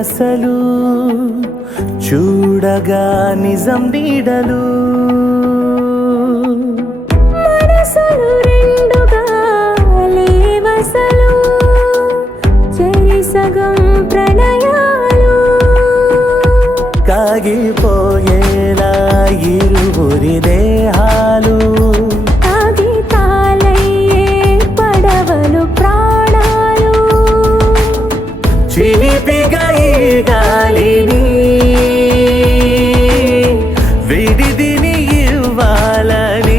అసలు చూడగా నిజం నీడలు మనసులు రెండుగా లేవసలు చెరి సగం ప్రణయాలు కాగిపోయేలా ఇరువురి దేహాలు కాగితాలయ్యే పడవలు ప్రాణాలు చిలిపిగా ఈ గాలిని విడిదిని ఇవ్వాలని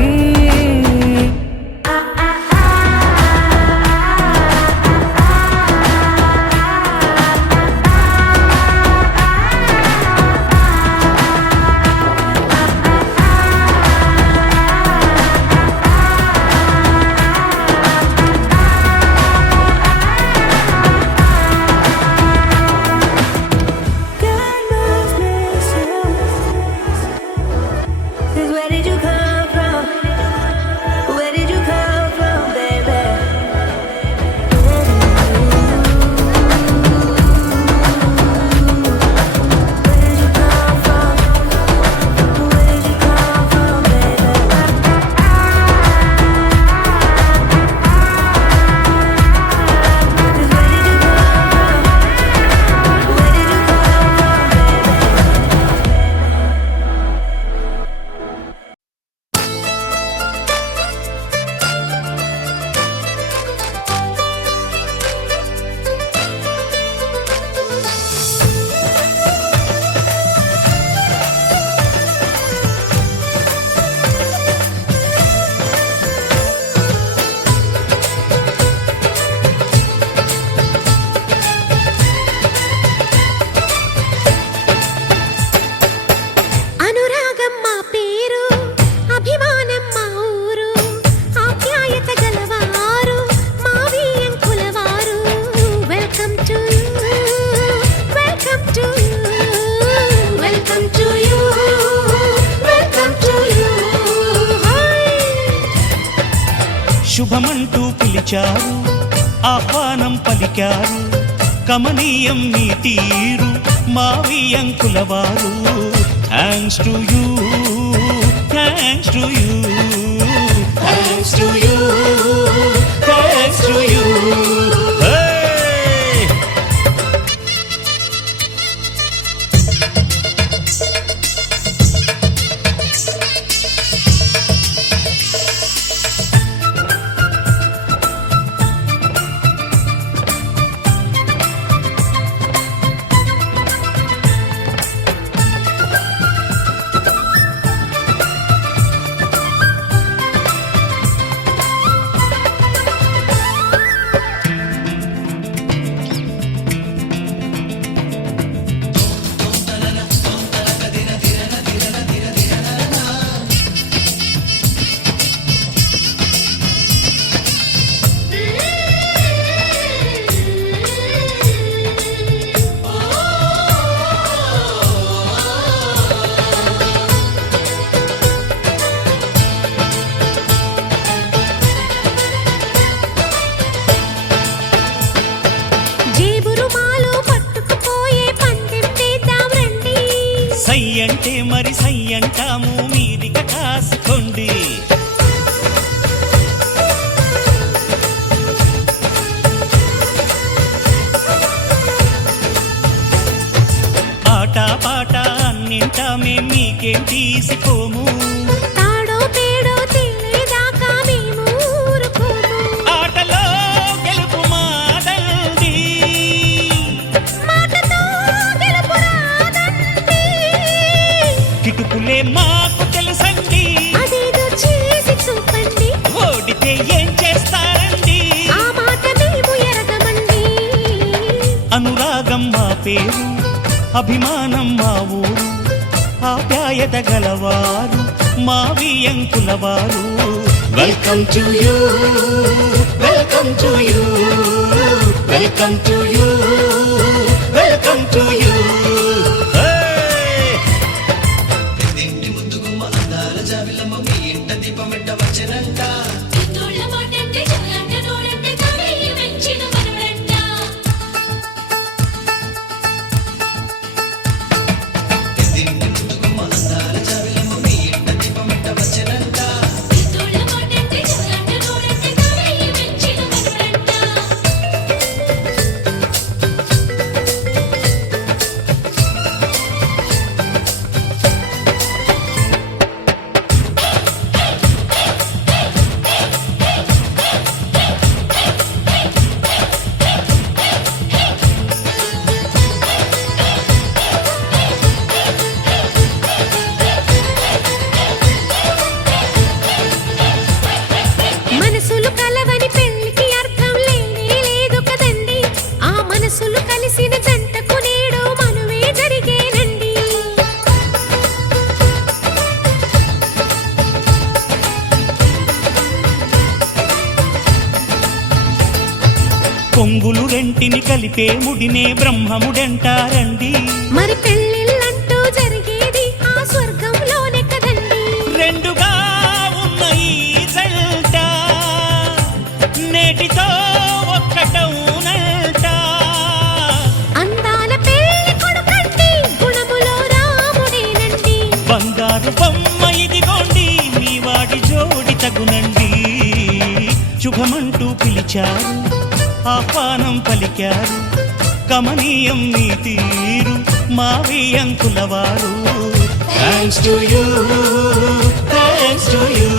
శుభమంటూ పిలిచారు, ఆహ్వానం పలికారు, కమనీయం నీ తీరు మావి అంకులవారు. Thanks to you, thanks to you, thanks to you, thanks to you. సై అంటే మరి సై అంటాము, మీదిక కాసుకోండి. ఆట పాట అన్నింటా మేం మీకేం తీసిపోము. ఆటలో గెలుపు మాదండి, కిటుకులే మాకు తెలుసండి. ఓడితే ఏం చేస్తారండి? అనురాగం మా పేరు, అభిమానం మా ఊరు, ఆప్యాయత గలవారు మావి అంకులవారు. Welcome to you, welcome to you, welcome to you, welcome to you. పొంగులు రెంటిని కలిపే ముడినే బ్రహ్మముడంటారండి. మరి పెళ్ళిళ్ళంటూ జరిగేది ఆ స్వర్గంలోనే కదండి. రెండుగా ఉన్న ఈ జంట నేటితో ఒక్కటవునంట. అందాల పెళ్లి కొడుకండి, గుణములో రాముడేనండి. బంగారు బొమ్మ ఇదిగోండి, మీ వాడి జోడి తగునండి. శుభమంటూ పిలిచారు, ఆహ్వానం పలికారు, కమనీయం నీ తీరు మావి అంకులవారు. Thanks to you, thanks to you,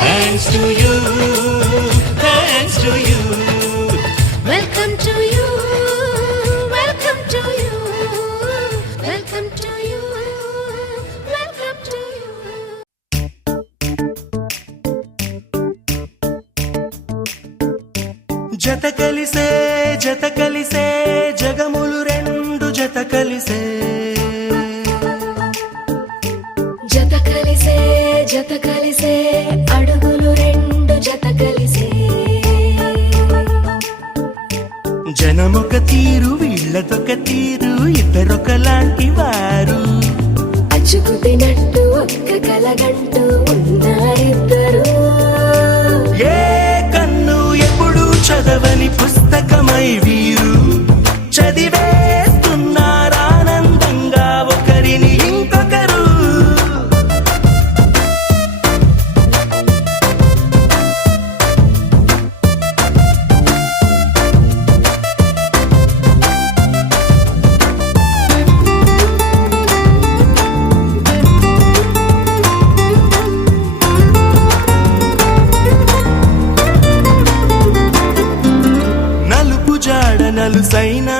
thanks to you, thanks to you. Welcome to you, welcome to you, welcome to you, welcome to you. జత కలిసే జత కలిసే జగములు రెండు జత కలిసే. జత కలిసే జత కలిసే అడుగులు రెండు జత కలిసే. జనమొక తీరు వీళ్ళదొక తీరు, ఇద్దరొకలాంటి వారు. అచ్చుకు తినట్టు ఒక్క కలగంటూ ఉన్నారిద్దరు. ఏ కన్ను ఎప్పుడు చదవని పుస్తకమై వీరు చదివేస్తున్నారానందంగా ఒకరిని ఇంకొకరు. నలుపు జాడ నలుసైన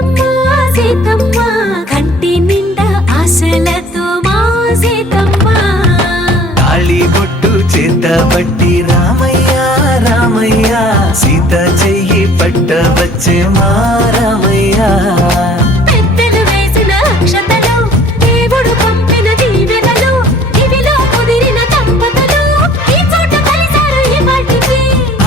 సీతమ్మ సీతమ్మ కంటి నిండా ఆశలతో మా సీతమ్మ తాళి బొట్టు చేత పట్టి రామయ్య రామయ్య సీత చెయ్యి పట్ట వచ్చే మా రామయ్య పెద్దలు వేసిన అక్షతలు దేవుడు పంపిన దీవెనలు ఇవిలో కుదిరిన దంపతులు ఈ చోట కలిసారు ఈ వాటికి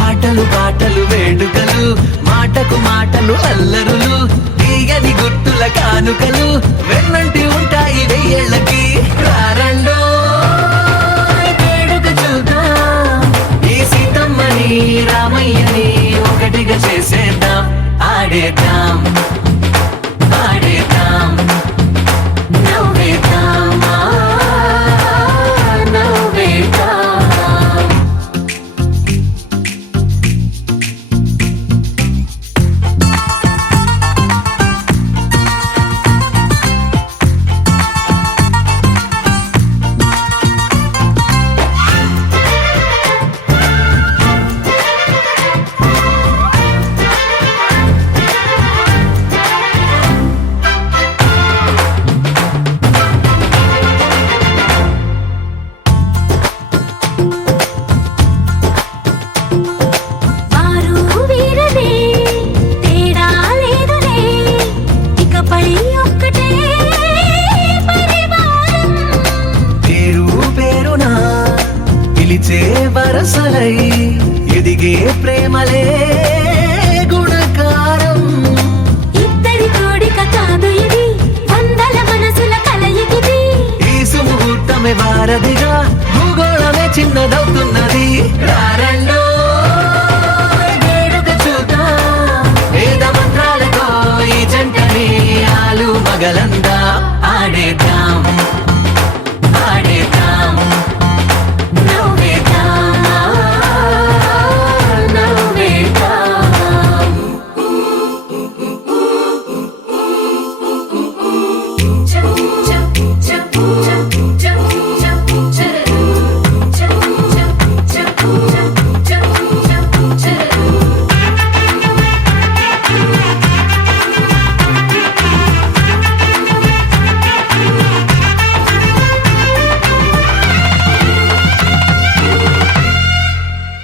ఆటలు పాటలు వేడుకలు మాటకు మాటలు అల్లరులు తీయని గుర్తుల కానుకలు వెన్నంటి ఉంటాయి వెయ్యేళ్ళకి రారండో వేడుక చూద్దాం ఈ సీతమ్మని రామయ్యని ఒకటిగా చేసేద్దాం ఆడేద్దాం ఆడేద్దాం నవ్వేద్దాం నవ్వేద్దాం వారు వీరనే తేడా లేదులే ఇకపై ఒక్కటే పరివారం పేరు పేరునా పిలిచే వరసలై ఎదిగే ప్రేమలే గుణకారం ఇద్దరి కోడిక కాదు ఇది వందల మనసుల కలయికిది ఈ సుముహూర్తమే వారధిగా భూగోళమే చిన్నదవుతున్నది రారండో వేడుక చూద్దాం వేద మంత్రాలతో ఈ జంటని ఆలు మగలందా ఆడేద్దాం ఆడేద్దాం నవ్వేద్దాం నవ్వేద్దాం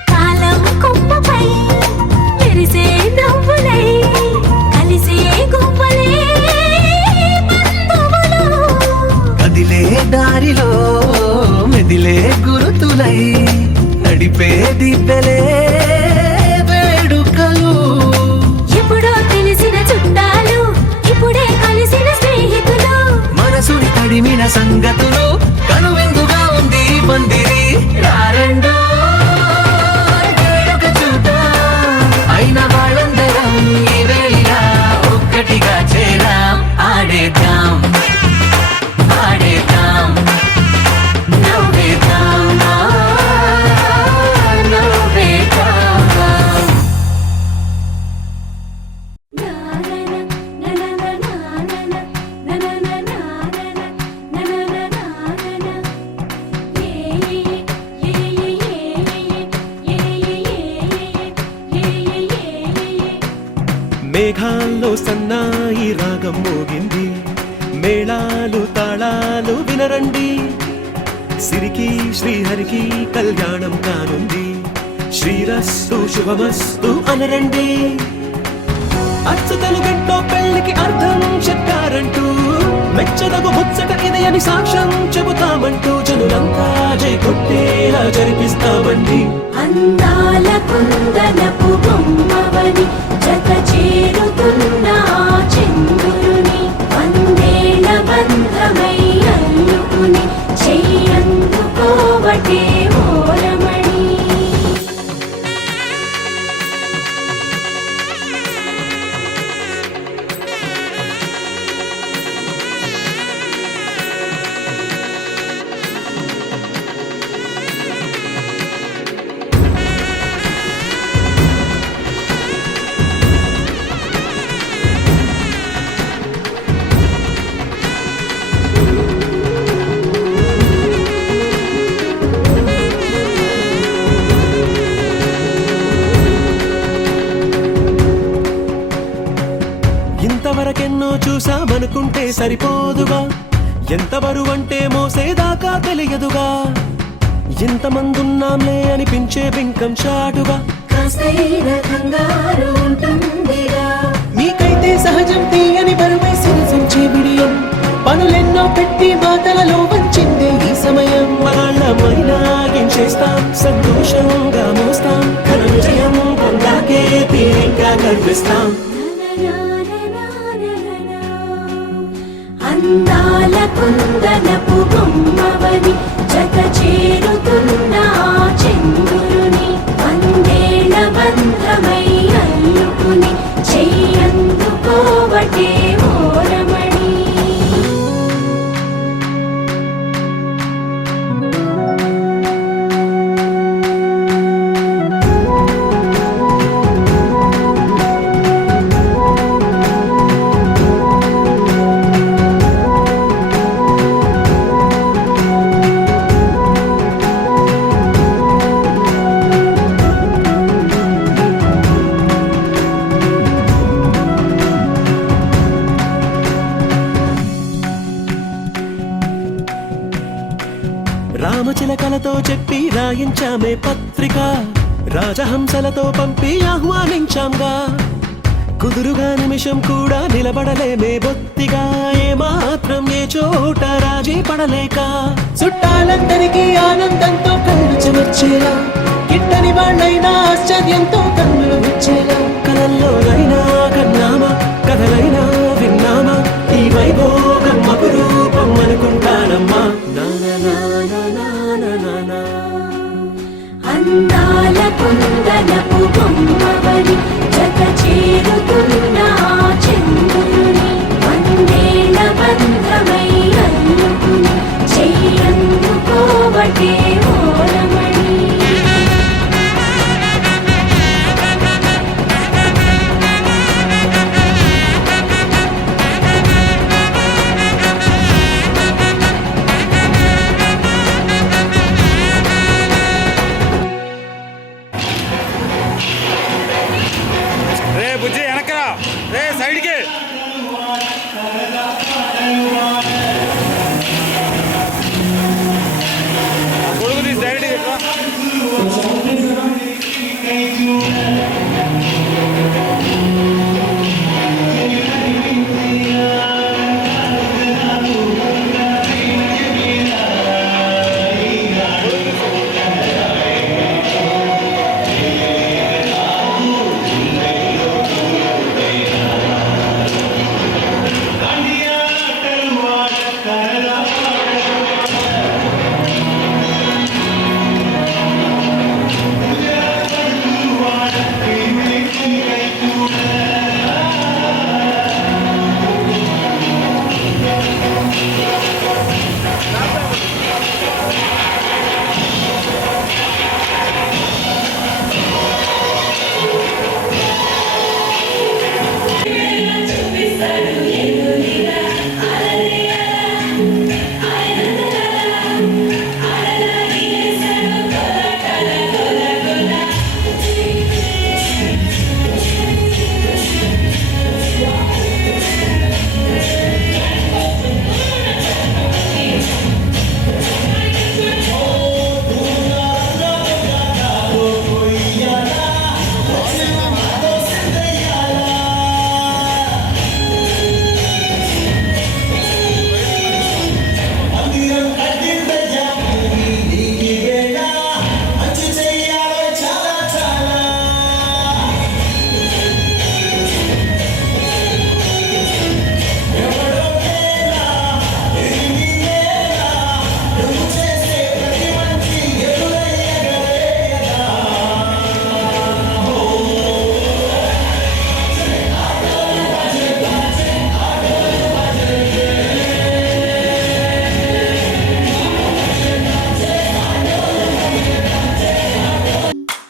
కాలం కొమ్మపై మెరిసే నవ్వులై కలిసే గువ్వలే బంధువులు కదిలే దారిలో మెదిలే గురుతులై నడిపే దిబ్బెలే వేడుకలు ఎప్పుడో తెలిసిన చుట్టాలు ఇప్పుడే కలిసిన స్నేహితులు మనసుని తడిమిన సంగతులు కనువిందుగా ఉంది ఈ పందిరి రారండో వేడుక చూద్దాం అయిన వాళ్ళందరం ఈ వేళ ఒక్కటిగా చేరాం ఆడేద్దాం ఆడేద్దాం నవ్వేద్దాం నవ్వేద్దాం మేఘాల్లో సన్నాయి రాగం మోగింది మేళాలు తాళాలు వినరండి సిరికి శ్రీహరికి కళ్యాణం కానుంది శ్రీరస్తు శుభమస్తు అనరండి అచ్చతలు గంటో పెళ్లికి అర్థం చెప్పారంటూ మెచ్చదగు ముచ్చట ఇది అని సాక్ష్యం చెబుతామంటూ జనులంతా జై కొట్టేలా జరిపిస్తామండి అందాల కుందనపు బొమ్మవని జత చేరుతున్న ఆ చంద్రుని వందేళ్ల బంధమై అల్లుకుని చెయ్యందుకోవటే ఓరమణి ఎక్కడో చూసామనుకుంటే సరిపోదుగా, ఎంత బరువంటే మోసేదాకా తెలియదుగా, ఎంతమందున్నాంలే అనిపించే బింకం చాటుగా. కాస్తైన కంగారు ఉంటుందిగా, మీకైతే సహజం తీయని బరువై సిరసించే బిడియం, పనులెన్నో పెట్టి మాటలలో వంచిందే ఈ సమయం. వాళ్ళమైనా చేస్తాం, సంతోషంగా మోస్తాం, ఘన విజయం పొందాకే తీరిగ్గా కనిపిస్తాం. అందాల కుందనపు బొమ్మవని జత చేరుతున్న ఆ చంద్రుని, వందేళ్ల బంధమై అల్లుకుని చెయ్యందుకోవటే ఓరమణి. రామచిలకలతో చెప్పి రాయించామే పత్రిక, రాజహంసలతో పంపి ఆహ్వానించాంగా, కుదురుగా నిమిషం కూడా నిలబడలేమే బొత్తిగా, ఏమాత్రం ఏ చోట రాజీ పడలేక, చుట్టాలందరికీ ఆనందంతో కళ్ళు చెమర్చేలా, గిట్టని వాళ్ళైనా ఆశ్చర్యంతో కన్నులు వచ్చేలా, కలల్లోనైనా కన్నామా, కథలైనా విన్నామా, ఈ వైభోగం అపురూపం అనుకుంటానమ్మా. అందాల కుందనపు బొమ్మవని జత చేరుతున్న ఆ చంద్రుని, వందేళ్ల బంధమై అల్లుకుని చెయ్యందుకోవటే ఓరమణి. రే బుజ్జి వెనకరా, రే సైడ్కి. కొడుకు తీసి సైడ్కి ఎక్కడ.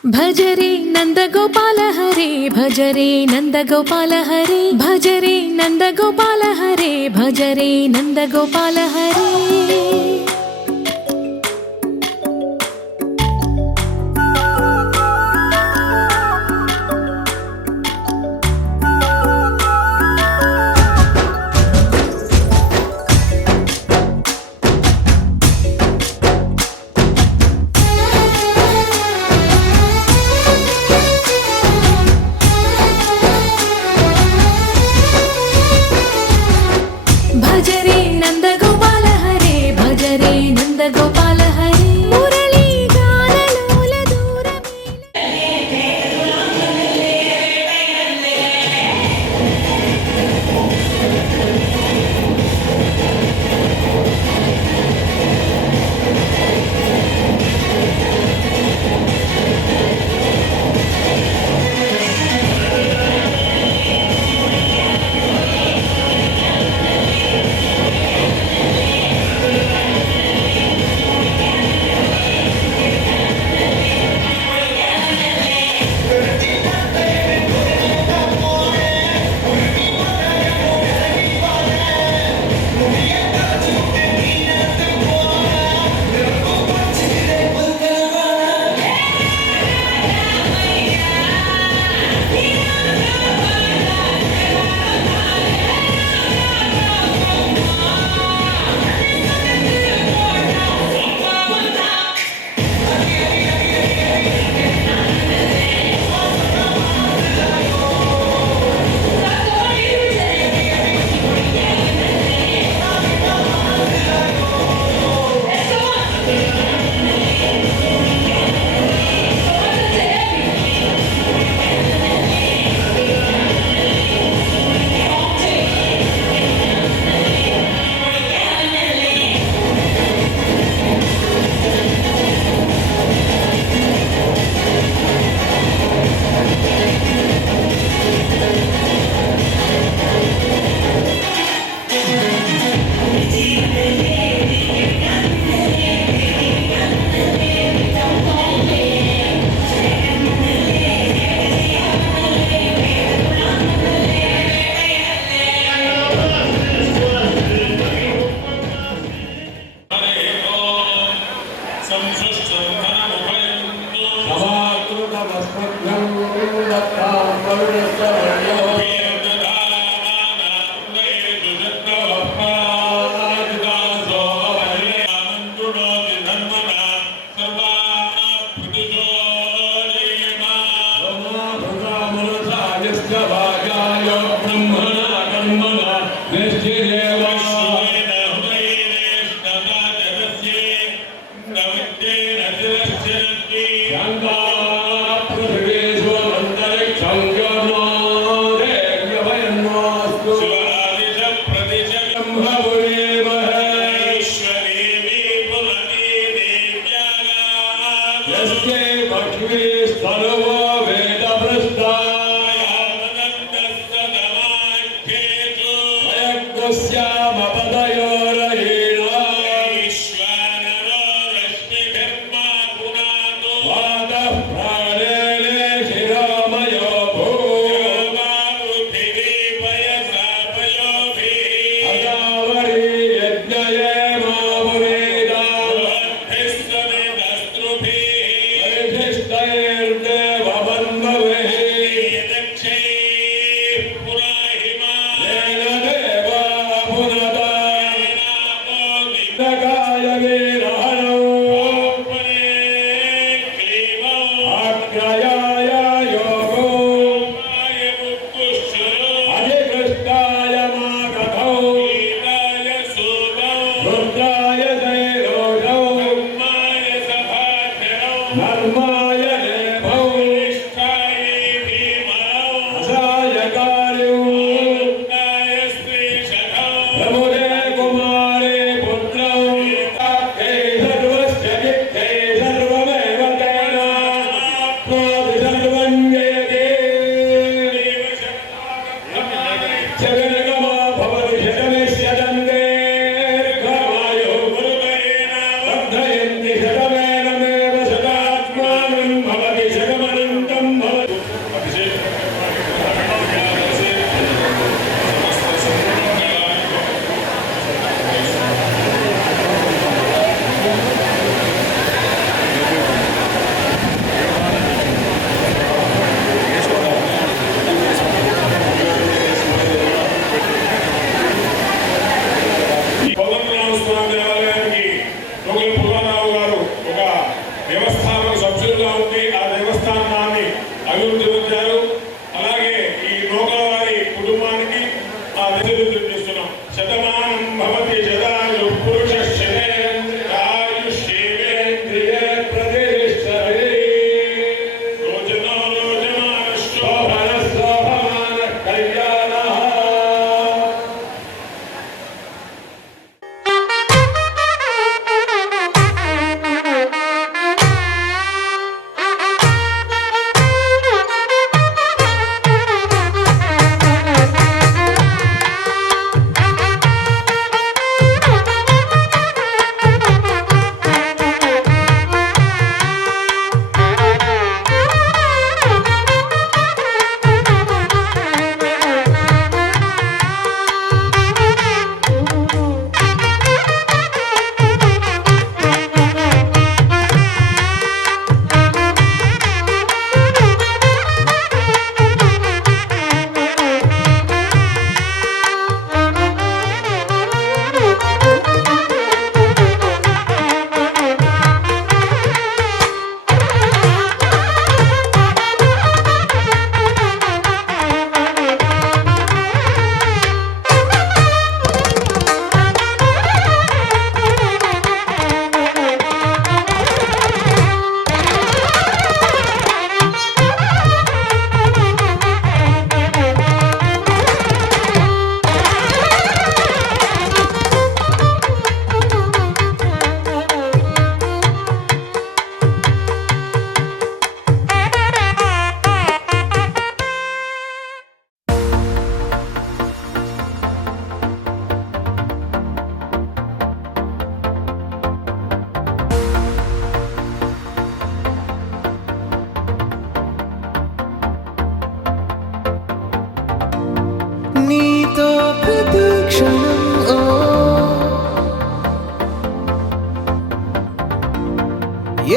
भजरे नन्दगोपाल हरे भजरे नन्दगोपाल हरे भजरे नन्दगोपाल हरे भजरे नन्दगोपाल हरे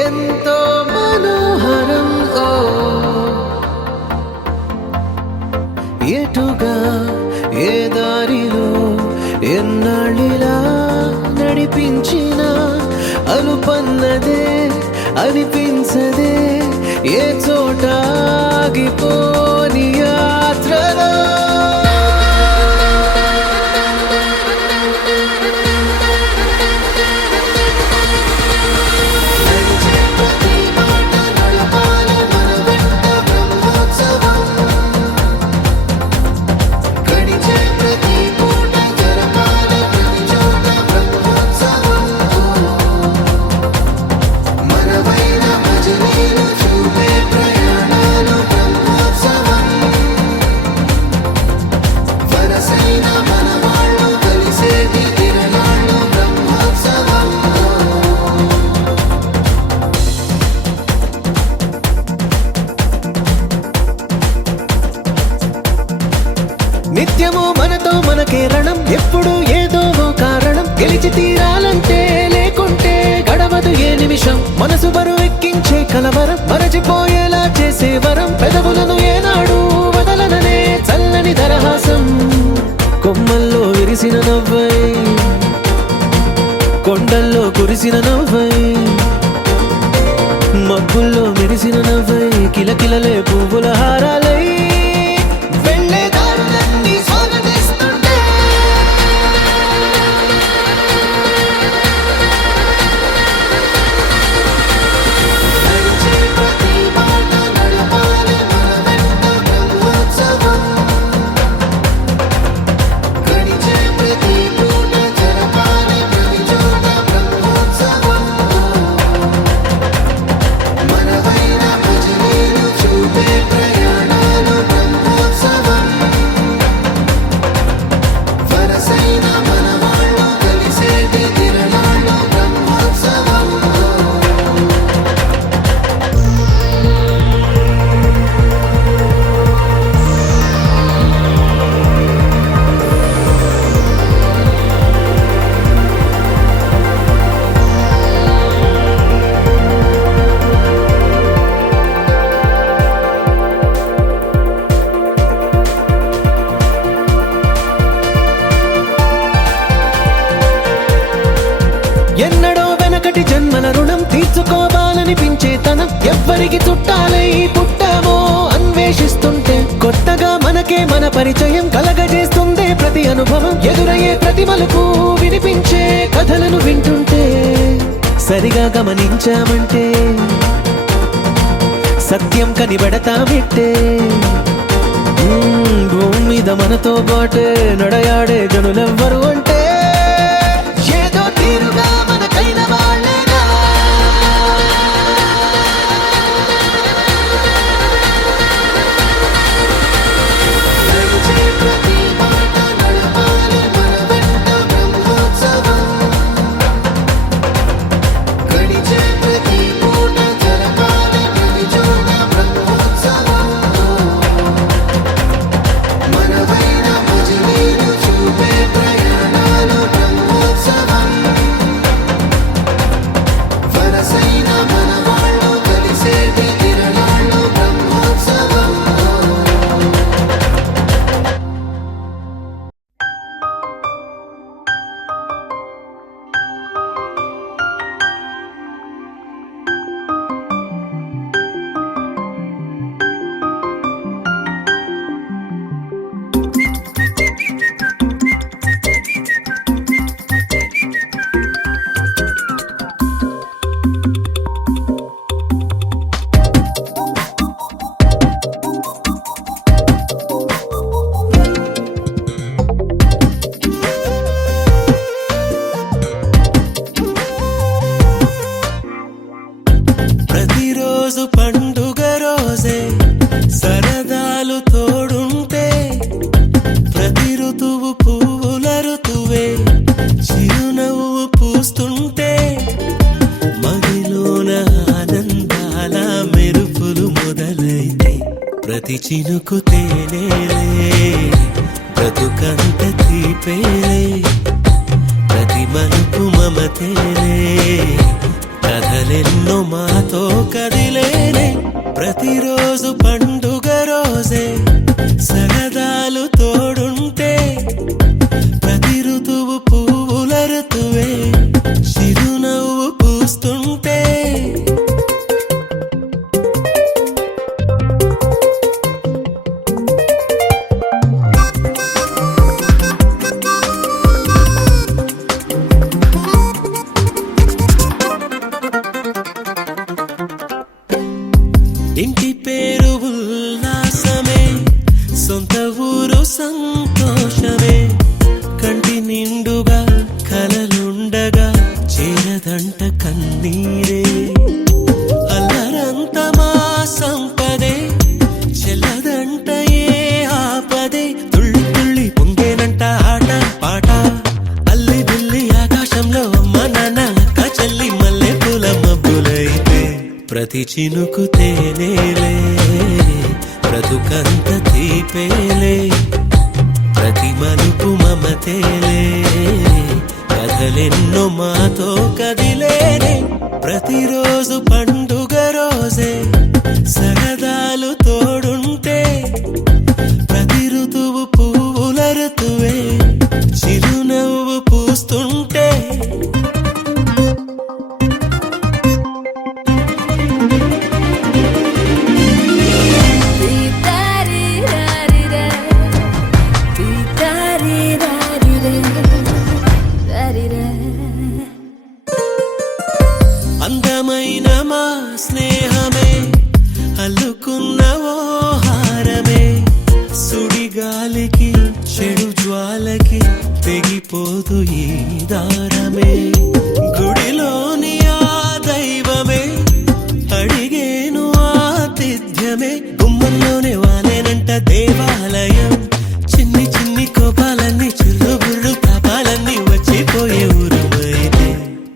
ఎంతో మనోహరం ఓ ఎటుగా ఏ దారిలో ఎన్నాళ్ళిలా నడిపించిన అలుపన్నదే అనిపించదే ఏ చోట ఆగిపోని యాత్రలో నడిచే ప్రతి మాట నడప నిత్యము మనతో మనకే రణం, ఎప్పుడు ఏదో ఓ కారణం. గెలిచి తీరాలంటే లేకుంటే గడవదు ఏ నిమిషం. మనసు బరు ఎక్కించే కలవరం, మరచిపోయేలా చేసే వరం. పెదవులను ఏనాడు వదలననే చల్లని దరహాసం. కొమ్మల్లో విరిసిన నవ్వై, కొండల్లో కురిసిన నవ్వై, మబ్బుల్లో మెరిసిన నవ్వై, కిలకిలలే పువ్వుల హారాలై వెళ్ళే దారులన్నీ స్వాగతిస్తుంటే. నడిచే ప్రతి మాట నడపాలి మన వెంట బ్రహ్మోత్సవం. గడిచే ప్రతి పూట జరపాలి ప్రతి చోట బ్రహ్మోత్సవం. మనవైన భజనీలు చూపే ప్రయాణాలు బ్రహ్మోత్సవం. వరసైన మనవాళ్ళు కలిసేటి తిరణాలు బ్రహ్మోత్సవం. ఎన్నడో వెనకటి జన్మల రుణం తీర్చుకోవాలనిపించే తనం. ఎవ్వరికి చుట్టాలై పుట్టామో అన్వేషిస్తుంటే కొత్తగా మనకే మన పరిచయం కలగజేస్తుందే ప్రతి అనుభవం. ఎదురయ్యే ప్రతి మలుపు వినిపించే కథలను వింటుంటే సరిగా గమనించామంటే సత్యం కనిపెడతామిట్టే. భూమి మీద మనతో పాటే నడయాడే జనులెవ్వరు అంటే ఏదో తీరుగా మనకైన వాళ్ళేనా. నడిచే ప్రతి మాట నడపాలి మన వెంట బ్రహ్మోత్సవం. గడిచే ప్రతి పూట జరపాలి ప్రతి చోట బ్రహ్మోత్సవం. మనవైన భజనీలు చూపే ప్రయాణాలు బ్రహ్మోత్సవం. వరసైన మనవాళ్ళు కలిసేటి తిరణాలు బ్రహ్మోత్సవం. ప్రతిరోజు పండుగ రోజే సరదాలు తోడుంటే, ప్రతి ఋతువు పువ్వుల ఋతువే చిరునవ్వు పూస్తుంటే, మదిలోన ఆనందాల మెరుపులు మొదలైతే ప్రతి చినుకు తేనేలే, బ్రతుకంత తీపేలే, ప్రతి మలుపు మమతేలే, కథలెన్నో మాతో కదిలేనే. ప్రతిరోజు పండుగ రోజే సరదాలు తోడుంటే, ప్రతి ఋతువు పువ్వుల ఋతువే చిరునవ్వు పూస్తుంటే. ఇంటి పేరు ఉల్లాసమే, సొంత ఊరు సంతోషమే, కంటి నిండుగా కలలుండగా చేరదంట కన్నీరే. అల్లరంత మా సంపదే చెల్లదంట ఏ ఆపదే, తుళ్ళి తుళ్ళి పొంగేనంట ఆట పాట. అల్లి బిల్లి ఆకాశంలో అమ్మ నాన్న అక్క చెల్లి మల్లె పూల మబ్బులైతే ప్రతి చినుకు తేనేలే, బ్రతుకంత తీపేలే, ప్రతి మలుపు మమతేలే కథలెన్నో మాతో కదిలేనే ప్రతిరోజు పండుగ రోజే సరదాలు తోడుంటే ప్రతి ఋతువు పువ్వుల ఋతువే చిరునవ్వు పూస్తుంటే అందమైన మా స్నేహమే అల్లుకున్న ఓ హారమే సుడిగాలికి చెడు జ్వాలకి తెగిపోదు ఈ దారమే గుడిలోని ఆ దైవమే అడిగేను ఆతిథ్యమే గుమ్మంలోనే వాలేనంట దేవాలయం చిన్ని చిన్ని కోపాలన్నీ చిల్లుబుర్రు పాపాలన్నీ వచ్చిపోయే ఊరుమైతే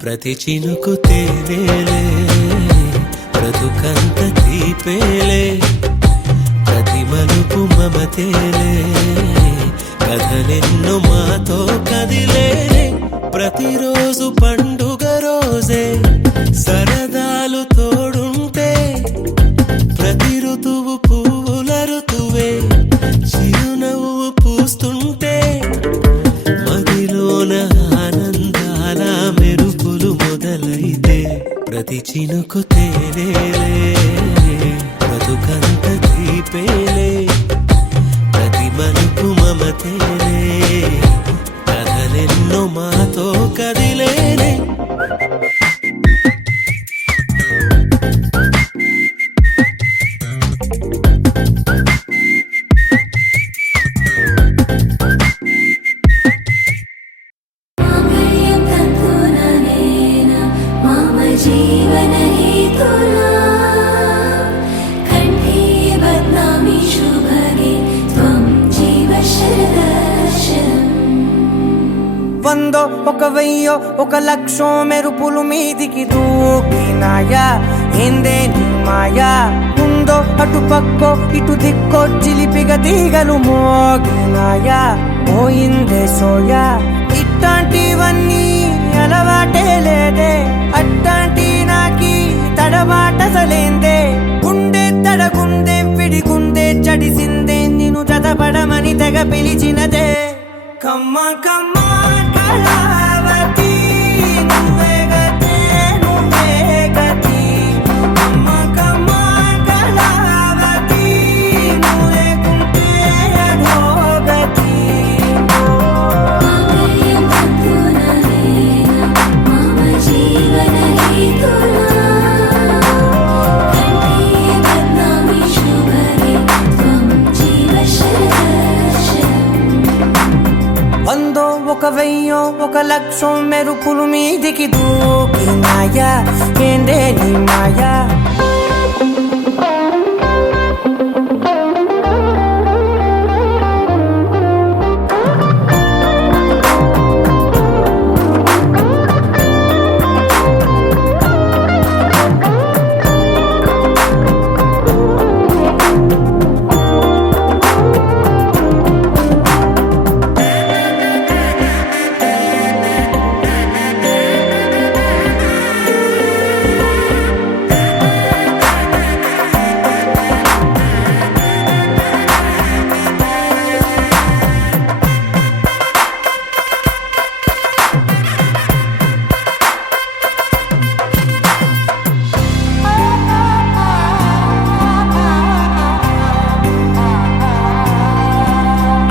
ప్రతి చినుకు తేలేలే బ్రతుకంత తీపేలే ప్రతి మలుపు మమతేలే కథలెన్నో మాతో కదిలేనే ప్రతిరోజు పండుగ రోజే సరదాలు తోడుంటే ప్రతి ఋతువు పువ్వుల ఋతువే చిరునవ్వు పూస్తుంటే మదిలోన ఆనందాల మెరుపులు మొదలైతే ప్రతి చినుకు తేలేలే బ్రతుకంత తీపేలే ప్రతి మలుపు మమతేలే కథలెన్నో మాతో కదిలేనే माङ्गल्यं तन्तुननेन मम जीवनहेतुना कण्ठे बध्नामि शुभगे त्वं जीव शरदर्शनम् వందో ఒక వెయ్యో ఒక లక్షో మెరుపులు మీదికి దూకినాయా ఏందే నీ మాయా ఉందో అటు పక్కో ఇటు దిక్కో చిలిపిగ తీగలు మోగినాయా పోయిందే సోయా ఇట్లాంటివన్నీ అలవాటే లేదే అట్లాంటి నాకి తడబాటసలేందే గుండె తడగుందే విడిగుందే చడిసిందే నిన్ను జతపడమని తెగ పిలిచినదే కమ్మ కమ్మ కళావతి నువ్వే గతే నువ్వే గతి కమ్మ కమ్మ కళావతి నువ్వు లేకుంటే అధోగతి माङ्गल्यं तन्तुननेन मम जीवनहेतुना कण्ठे बध्नामि शुभगे त्वं जीव शरदर्शनम् వందో ఒక వెయ్యో ఒక లక్షో మెరుపులు మీదికి దూకినాయా ఏందే నీ మాయా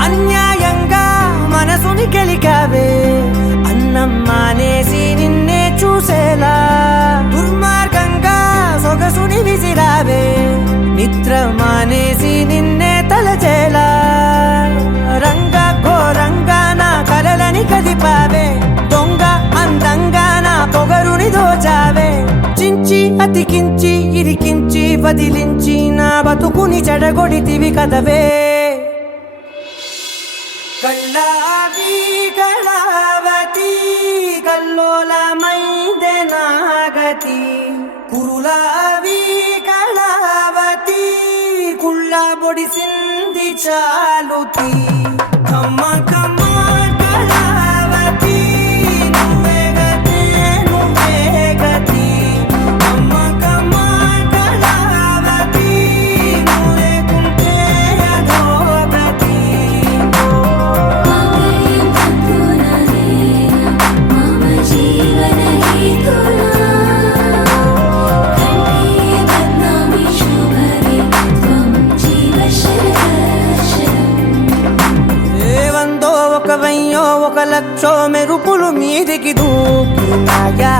అన్యాయంగా మనసుని గెలికావే అన్నం మానేసి నిన్నే చూసేలా దుర్మార్గంగా సొగసుని విసిరావే నిద్ర మానేసి నిన్నే తలచేలా రంగా ఘోరంగా నా కలలని కదిపావే దొంగ అందంగా నా పొగరుని దోచావే చించి అతికించి ఇరికించి వదిలించి నా బతుకుని చెడగొడితివి కదవే కళ్ళావి కళావతి కల్లోలమైందే నాగతి కురులావి కళావతి కుళ్ళ బొడిసింది చాలుతి అమ్మ కమ్మ కళావతి నువ్వే గతే నువ్వే గతి అమ్మ కమ్మ కళావతి నువ్వే కుంటే అధోగతి ఆలయం తక్కునలేన మమ జీవన హేతునా కంఠే బద్నామి శుభగే త్వం జీవ శరదర్శనం వందో ఒక వెయ్యో ఒక లక్షో మెరుపులు మీదికి దూకినాయా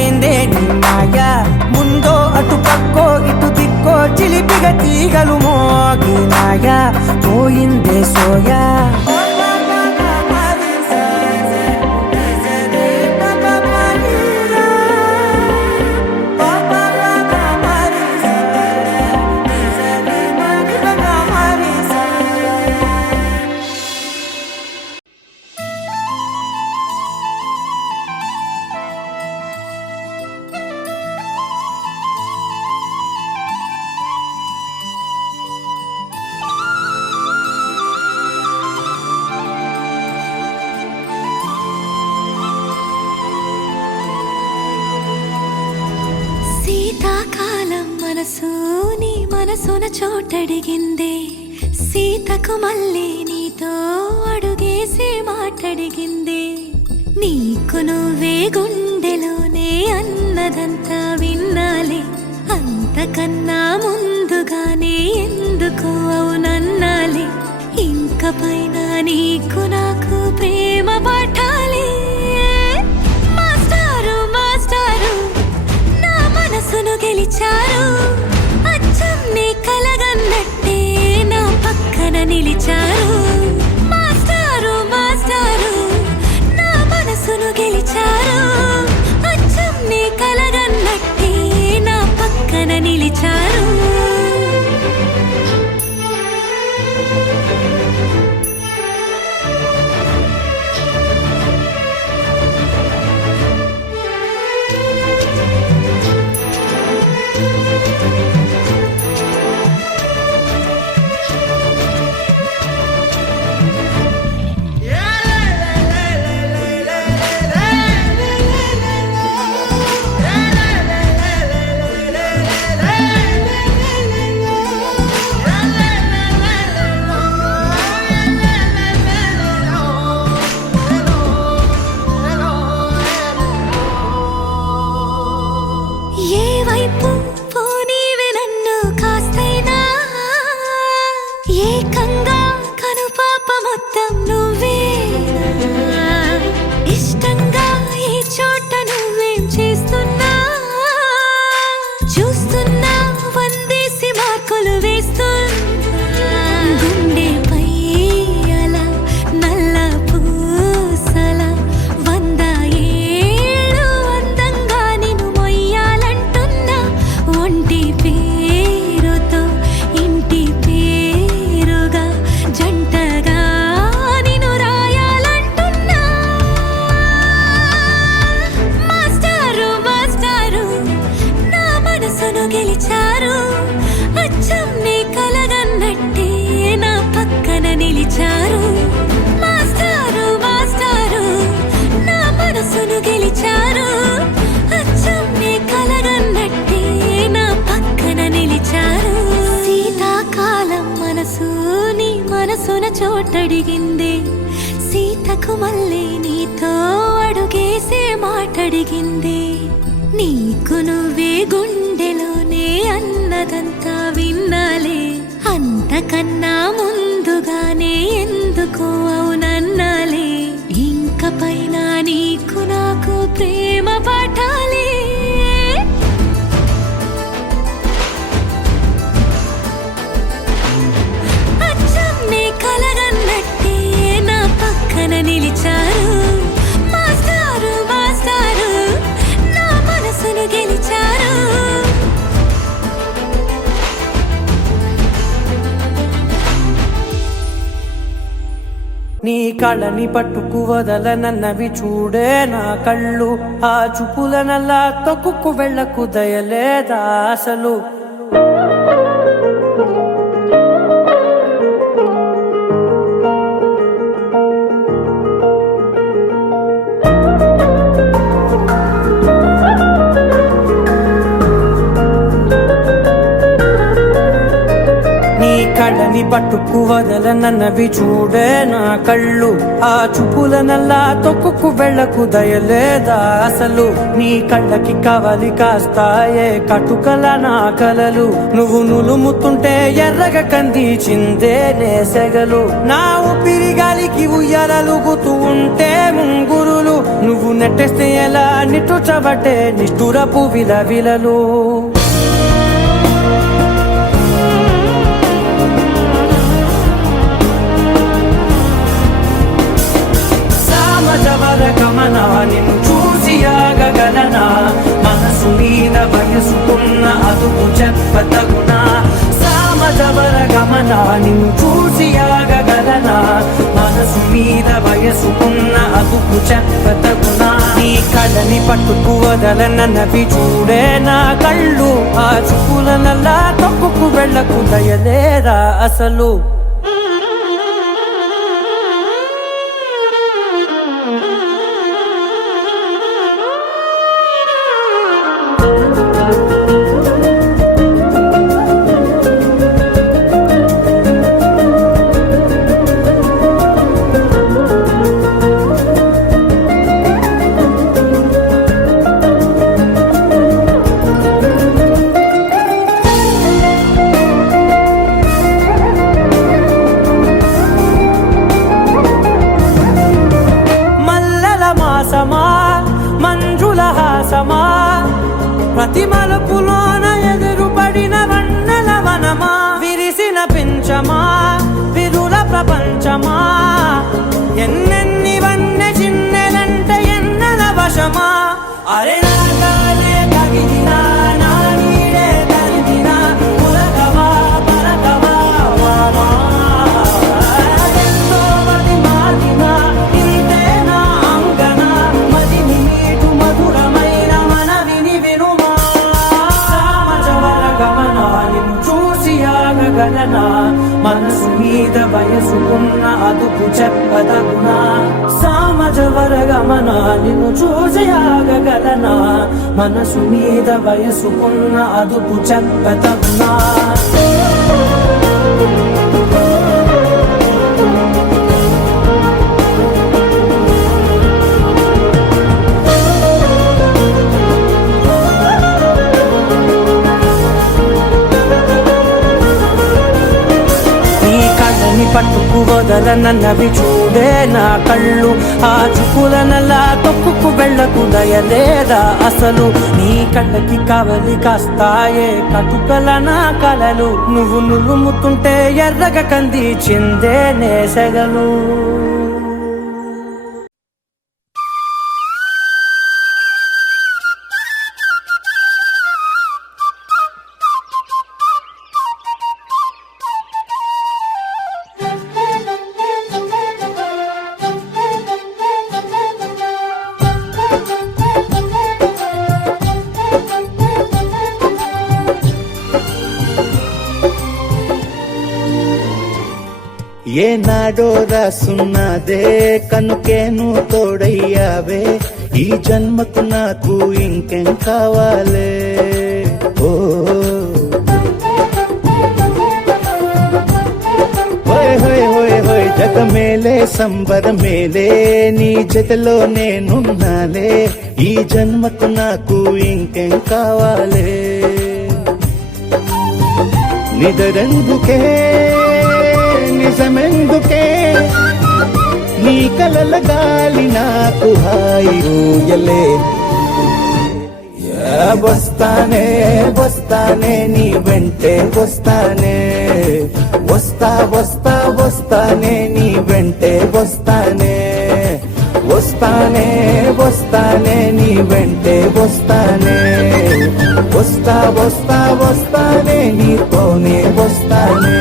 ఏందే నీ మాయా ముందో అటు పక్కో ఇటు దిక్కో చిలిపిగ తీగలు మోగినాయా పోయిందే సోయా శీతాకాలం మనసు నీ మనసున చోటడిగిందే సీతకు మళ్ళీ నీతో అడుగేసి మాటడిగిందే నీకు నువ్వే గుండెలోనే అన్నదంతా విన్నాలే అంతకన్నా ముందుగానే ఎందుకు అవునన్నాలే ఇంక పైన నీకు నాకు ప్రేమ పాఠాలే మాస్టారు మాస్టారు నా మనసును గెలిచారు అచ్చం నీ కలగన్నట్టే నా పక్కన నిలిచారు మాస్టారు మాస్టారు నా మనసును గెలిచారు అచ్చం నీ కలగన్నట్టే నా పక్కన నిలిచారు ఏ వైపు పోనీవే నన్ను కాస్తైనా ఏకంగా కనుపాప మొత్తం నువ్వేనా ఇష్టంగా ఈ చోట నువ్వేం చేస్తున్నా చూస్తున్నా వందేసి మార్కులు వేస్తున్నా గుండెపై అలా నల్ల పూసల 100 ఏళ్ళు అందంగా నిన్ను మొయ్యాలంటున్నా ఒంటి పేరుతో ఇంటి పేరుగా జంటగా నిన్ను రాయాలంటున్నా మాస్టారు మాస్టారు నా మనసును గెలిచారు అచ్చం నీ కలగన్నట్టే నా పక్కన నిలిచారు మాస్టారు మాస్టారు నా మనసును గెలిచారు అచ్చం నీ కలగన్నట్టే నా పక్కన నిలిచారు శీతాకాలం మనసు నీ మనసున చోటడిగింది సీతకు మళ్ళీ నీతో అడుగేసే మాటడిగింది నీకు నువ్వే గుండెలోనే అన్నదంతా విన్నాలే అంతకన్నా ముందుగానే ఎందుకు అవునన్నాలే ఇంక పైన నీకు నాకు ప్రేమ పాఠాలే అచ్చం నీ కలగన్నట్టే నా పక్కన నిలిచారు మాస్టారు మాస్టారు నా మనసును గెలిచారు నీ కళ్ళని పట్టుకు వదలనన్నవి చూడే నా కళ్ళు ఆ చూపులనల్లా తొక్కుకు వెళ్ళకు దయలేదా అసలు కళ్ళని పట్టుకు వదలనన్నవి చూడే నా కళ్ళు ఆ చూపుల నల్లా తొక్కుకు వెళ్ళకు దయలేదా అసలు నీ కళ్ళకి కవలి కాస్తాయే కటుకల నా కలలు నువ్వు నులుముతుంటే ఎర్రగ కందిచిందే నేసెగలు నా ఊపిరి గాలికి ఉయ్యాలలుగుతూ ఉంటే ముంగురులు నువ్వు నెట్టేస్తే ఎలా నిట్టుచబట్టే నిష్ఠురపు విలవిలలు సామజవర గమన నిన్ను చూసి ఆగగలనా మనసు మీద వయసుకున్న అదుపు చెప్పతగునా సామజవర గమన నిన్ను చూసి ఆగగలనా మనసు మీద వయసుకున్న అదుపు చెప్పతగునా నీ కళ్ళని పట్టుకు వదలనన్నవి చూడే నా కళ్ళు ఆ చూపుల నల్లా తొక్కుకు వెళ్ళకు దయలేరా అసలు మంజుల హాసమా ప్రతి మలుపులోన ఎదురుపడిన వన్నెల వనమా విరిసిన పించమా విరుల ప్రపంచమా ఎన్నెన్ని వన్నె చిన్నెలంటే ఎన్నెల వశమా అరే నాగాలే తగిలినా నా నీడే తరిమినా పులకవా పలకవా వామా ఎంతో మది మారినా ఇంతే నా అంగన మదిని నీటు మధురమైన మనవిని వినుమా సామజవర గమన నిన్ను చూసి ఆగగలనా మనసు మీద వయసుకున్న అదుపు చెప్పదగునా సామజవర గమన నిన్ను చూసి ఆగగలనా మనసు మీద వయసుకున్న అదుపు చెప్పదగునా పట్టుకు వదలనన్నవి చూడే నా కళ్ళు ఆ చూపుల నల్లా తొక్కుకు వెళ్ళకు దయలేదా అసలు నీ కళ్ళకి కవలి కాస్తాయే కటుకల నా కలలు నువ్వు నులుముతుంటే ఎర్రగ కందిచిందే నేసెగలు ఏనాడో రాసున్నదే కనుకేను తోడయ్యావే ఈ జన్మకు నాకు ఇంకేం కావాలే ఓ హోయ్ హోయ్ హోయ్ హోయ్ జగమేలే సంబరమేలే నీ జతలో నేనున్నాలే ఈ జన్మకు నాకు ఇంకేం కావాలే నిదరెందుకే నిజమెందుకే నీ కలల గాలి నాకు హాయిలే వస్తానే వస్తానే నీ వెంటే వస్తానే వస్తా వస్తా వస్తానే నీ వెంటే వస్తానే వస్తానే వస్తానే నీ వెంటే వస్తానే వస్తా వస్తా వస్తానే నీతోనే వస్తానే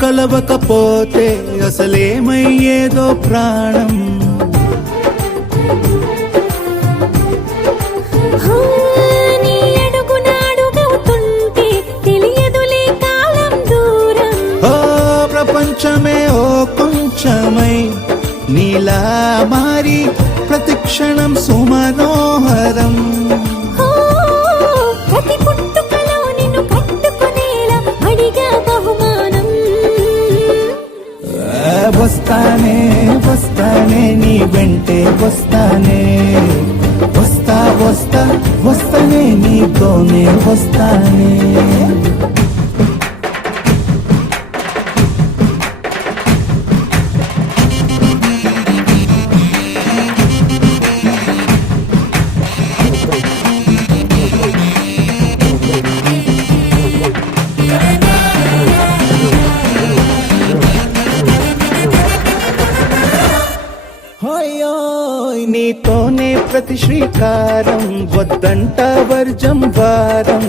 కలవక పోతే అసలేమయ్యేదో ప్రాణం. నీ అడుగునాడుగవుతుంటే తెలియదులే కాలం దూరం. ఓ ప్రపంచమే ఓ కొంచెమై నీలా మారి ప్రతిక్షణం సుమనోహరం. ప్రతి పుట్టుకలో నిన్ను కట్టుకునేలా అడిగా బహుమానం. వస్తానే వస్తానే నీ వెంటే వస్తానే, వస్తా వస్తా వస్తానే నీతోనే వస్తానే. హోయోయ్ నీతోనే ప్రతి శ్రీకారం, వద్దంట వర్జం వారం.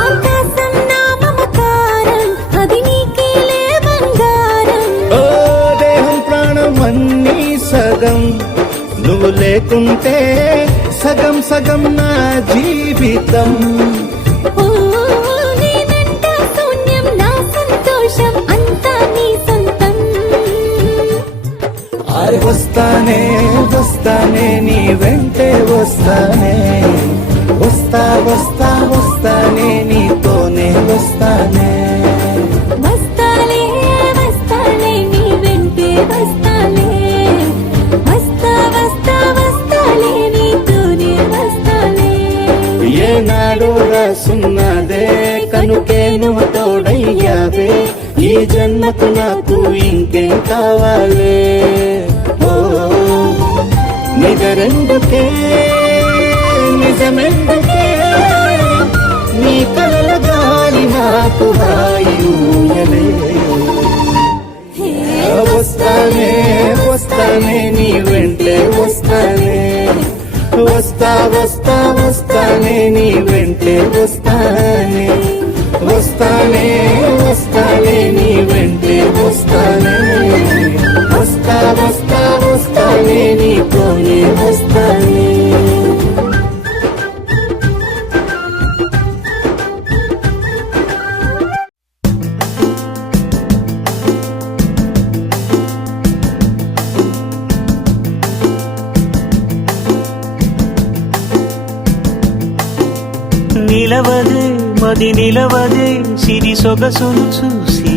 ఆకాశం నా మమకారం, అది నీకేలే బంగారం. ఓ దేహం ప్రాణం అన్నీ సగం, నువ్వు లేకుంటే సగం సగం నా జీవితం. నేనంట శూన్యం నా సంతోషం, అంతా నీ సొంతం. వస్తానే వస్తానే నీ వెంటే వస్తానే, వస్తా వస్తా వస్తానే నీతోనే వస్తానే. వస్తాలే వస్తాలే నీ వెంటే వస్తాలే, వస్తా వస్తా వస్తాలే నీతోనే వస్తాలే. ఏనాడు రాసున్నదే కనుకే నువ్వు తోడయ్యావే, ఈ జన్మకు నాకు ఇంకేం కావాలే. ఓ నిజరెందుకే నిజమెందుకే, నీ కలల గాలి నాకు హాయిలే. వస్తానే వస్తానే నీ వెంటే వస్తానే, వస్తా వస్తా వస్తానే నీ వెంటే వస్తానే, వస్తానే వస్తానే నీ వెంటే వస్తానే, వస్తా వస్తా వస్తానే నీతోనే వస్తానే. నిలవదే మది నిలవదే సిరి సొగసును చూసి,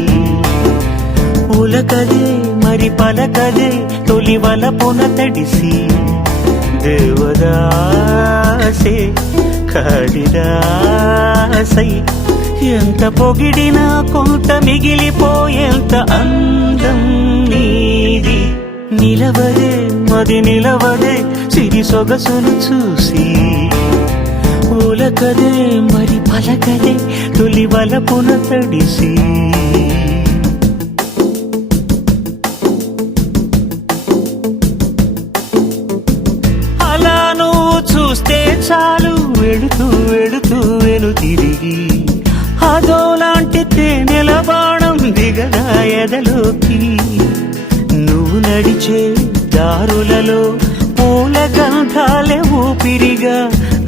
ఉలకదే మరి పలకదే తొలి వలపున తడిసి. దేవదాసే కాళిదాసై ఎంత పొగిడినా కొంత మిగిలిపోయేంత అందం నీది. నిలవదే మది నిలవదే సిరి సొగసును చూసి, ఉలకదే మరి పలకదే తొలి వలపున తడిసి. అలా నువ్వు చూస్తే చాలు వెళుతూ వెళుతూ వెను తిరిగి, అదోలాంటి తేనెల బాణం దిగదా ఎదలోకి. నువ్వు నడిచే దారులలో పూల గంధాలే ఊపిరిగా,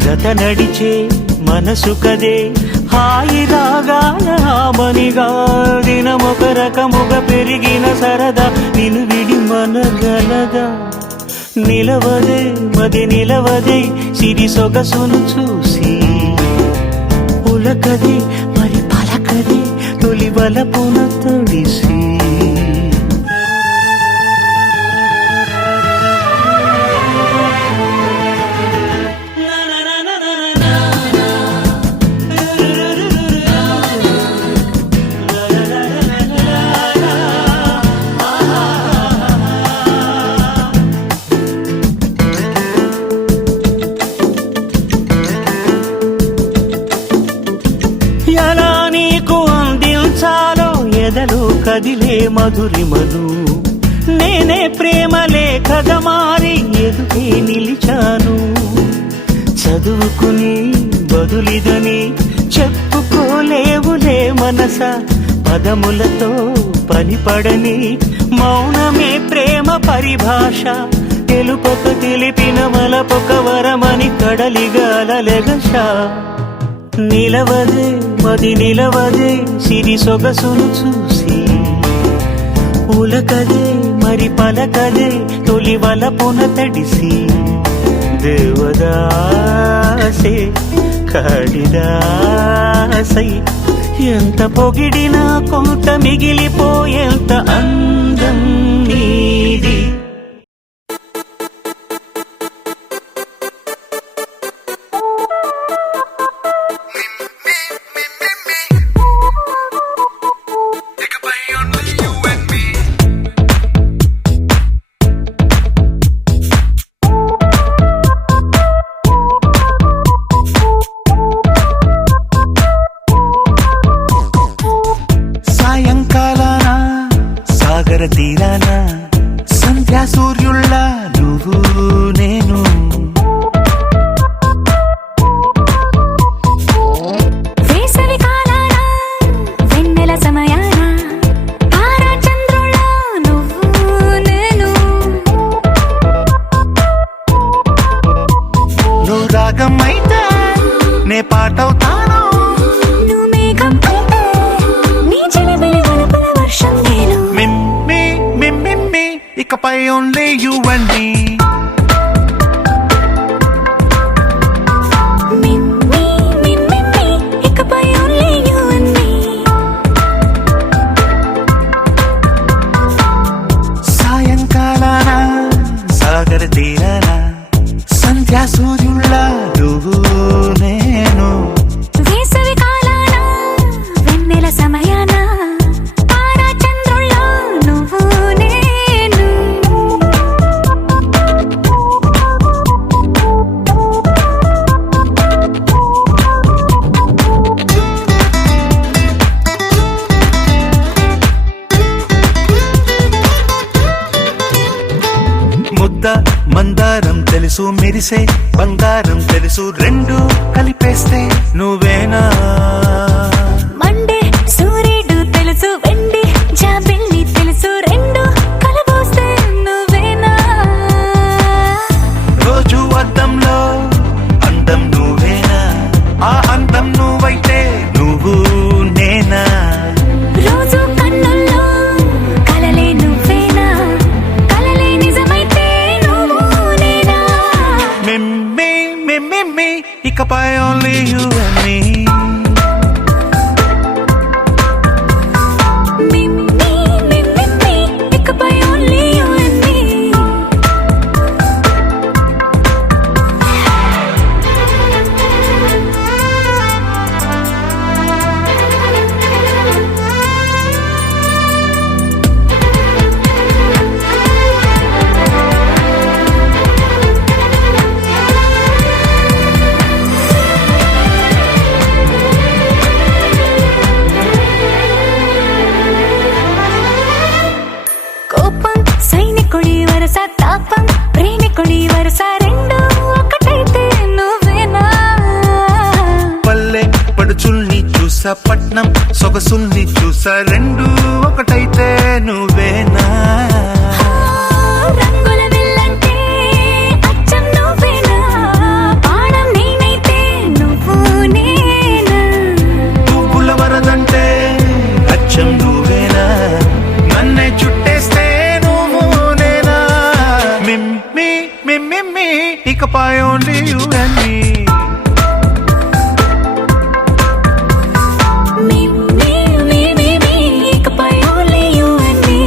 జత నడిచే మనసు కదే హాయి రాగాల ఆమనిగా. దినమొక రకముగా పెరిగిన సరదా నిన్ను విడి మనగలదా. నిలవదే మది నిలవదే సిరి సొగసును చూసి, ఉలకదే మరి పలకదే తొలి వలపున తడిసి. ఎలా నీకు అందించాలో ఎదలో కదిలే మధురిమను, నేనే ప్రేమ లేఖగా మారి ఎదుటే నిలిచాను. చదువుకుని బదులిదని చెప్పుకోలేవులే మనస పదములతో పనిపడని మౌనమే ప్రేమ పరిభాష తెలుపొక తెలిపిన వలపొక వరమని కడలిగాలెగష నిలవదే మది నిలవదే సిరి సొగసును చూసి ఉలకదే మరి పలకదే తొలి వలపున తడిసి దేవదాసే కాళిదాసై ఎంత పొగిడినా కొంత మిగిలిపోయేంత అందం నీది తీరాన సంధ్యా సూర్యుళ్ళ నువ్వు నేను వేసవి కాలాన వెన్నెల సమయాన తారా చంద్రుళ్ళ నువ్వు నేను నువ్వు రాగం అయితే నే పాటవుతాను నువ్వు మేఘం అయితే నీ చిలిబిలి వలపుల వర్షం నేను ఇకపై ఓన్లీ యు అండ్ మీ ఇకపై ఓన్లీ యు అండ్ మీ సాయంకాలాన సాగర తీరాన సంధ్యా సూర్యుళ్ళ నువ్వు నేను వేసవి కాలాన వెన్నెల సమయాన తారా చంద్రుళ్ళ నువ్వు నేను ముద్ద మందారం తెలుసు మెరిసే బంగారం తెలుసు రెండు కలిపేస్తే నువ్వేనా మండే సూర్యుడు తెలుసు వెండి జాబిల్లి తెలుసు రెండు కలబోస్తే నువ్వేనా రోజు అద్దంలో అందం నువ్వేనా ఆ అందం నువ్వైతే నువ్వు నేనా రోజు కన్నుల్లో కలలే నువ్వేనా కలలే నిజమైతే నువ్వు నేనా మిమ్మి ఇకపై ఓన్లీ యు అండ్ మీ ఇకపై ఓన్లీ యు అండ్ మీ కోపం సైనికుడి వరస తాపం ప్రేమికుడి వరస రెండు ఒకటైతే నువ్వేనా పల్లె పడుచుల్ని చూసా పట్నం సొగసుల్ని చూసా రెండు ఒకటైతే నువ్వేనా రంగుల విల్లంటే అచ్చం నువ్వేనా బాణం నేనైతే నువ్వు నేనా పువ్వుల వరదంటే అచ్చం నువ్వేనా నన్నే చుట్టేస్తే నువ్వు నేనా మిమ్మి ఇకపై ఓన్లీ యు అండ్ మీ ఇకపై ఓన్లీ యు అండ్ మీ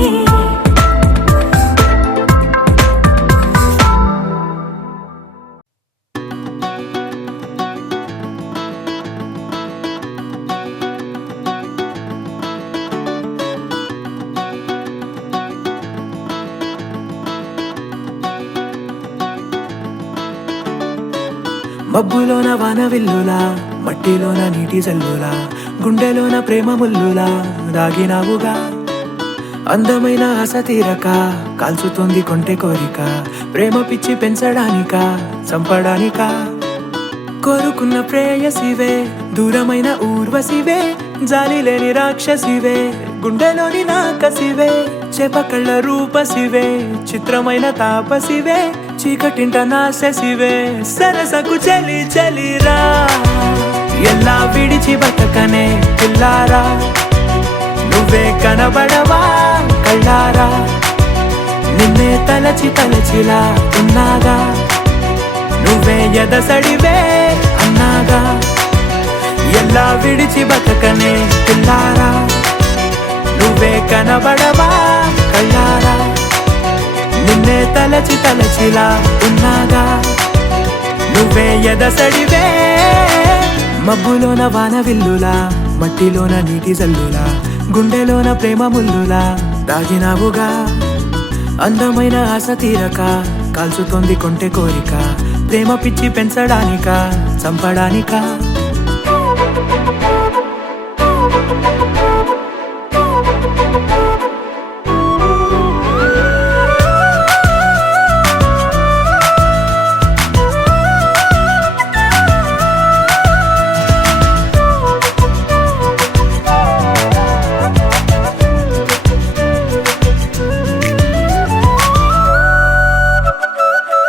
మబ్బులోన వానవిల్లులా మట్టిలోన నీటి జల్లులా గుండెలోన ప్రేమ ముల్లులా దాగినావుగా అందమైన ఆశ తీరక కాల్చుతోంది కొంటె కోరిక ప్రేమ పిచ్చి పెంచడానికా చంపడానికా కోరుకున్న ప్రేయసివే దూరమైన ఊర్వశివే జాలి లేని రాక్షసివే గుండెలోని నాకసివే చేపకళ్ళ రూపసివే చిత్రమైన తాపసివే చీకటింట నాశసివే సరసకు చలి చలిరా ఎలా విడిచి బతకనే పిల్లారా నువ్వే కనబడవా కళ్ళారా నిన్నే తలచి తలచిలా ఉన్నాగా నువ్వే ఎదసడివే అన్నాగా ఎలా విడిచి బతకనే పిల్లారా నువ్వే కనబడవా కళ్ళారా నిన్నే తలచి తలచిలా ఉన్నాగా నువ్వే ఎదసడివే మబ్బులోన వాన విల్లులా మట్టిలోన నీటి జల్లులా గుండెలోన ప్రేమ ముల్లులా దాగినావుగా అందమైన ఆశ తీరక కాల్చుతోంది కొంటె కోరిక ప్రేమ పిచ్చి పెంచడానిక చంపడానిక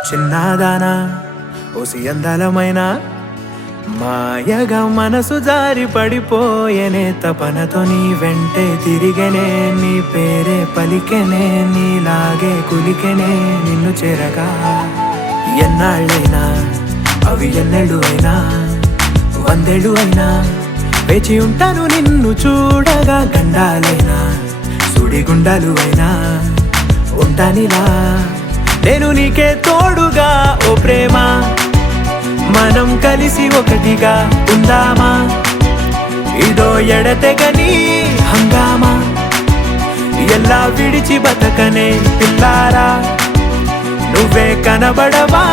చిన్నదానా ఓసి అందలమైన మాయగా మనసు జారి పడిపోయేనే తపనతో నీ వెంటే తిరిగనే నీ పేరే పలికెనే నీలాగే కులికెనే నిన్ను చేరగా ఎన్నాళ్ళైనా అవి ఎన్నెళ్ళు అయినా 100 ఏళ్ళు అయినా వేచి ఉంటాను నిన్ను చూడగా గండాలైనా సుడిగుండాలు అయినా ఉంటానిలా నేను నీకే తోడుగా ఓ ప్రేమ మనం కలిసి ఒకటిగా ఉందామా ఇదో ఎడతెగని హంగామా ఎలా విడిచి బతకనే పిల్లారా నువ్వే కనబడవా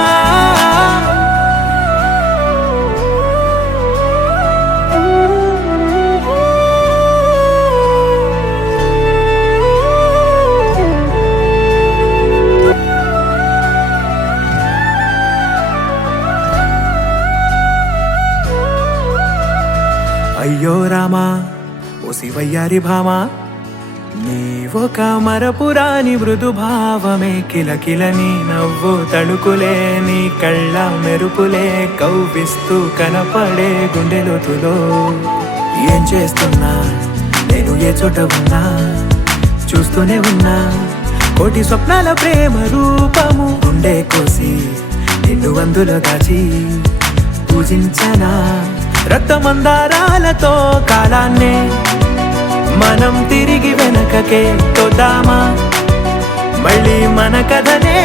అయ్యో రామా ఓ శివయ్యారి భామా నీవొక మరపురాని మృదు భావమే కిలకిలని నవ్వు తడుకులే నీ కళ్ళ మెరుపులే కవ్విస్తూ కనపడే గుండెలోతులో ఏం చేస్తున్నా నేను ఏ చోట ఉన్నా చూస్తూనే ఉన్నా కోటి స్వప్నాల ప్రేమ రూపము గుండె కోసి నిన్ను అందులో దాచి పూజించనా రక్తమందారాలతో కాలాన్నే మనం తిరిగి వెనకకే తోదామా మళ్ళీ మన కథనే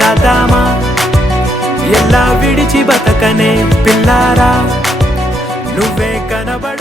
రాదామా ఎలా విడిచి బతకనే పిల్లారా నువ్వే కనబడ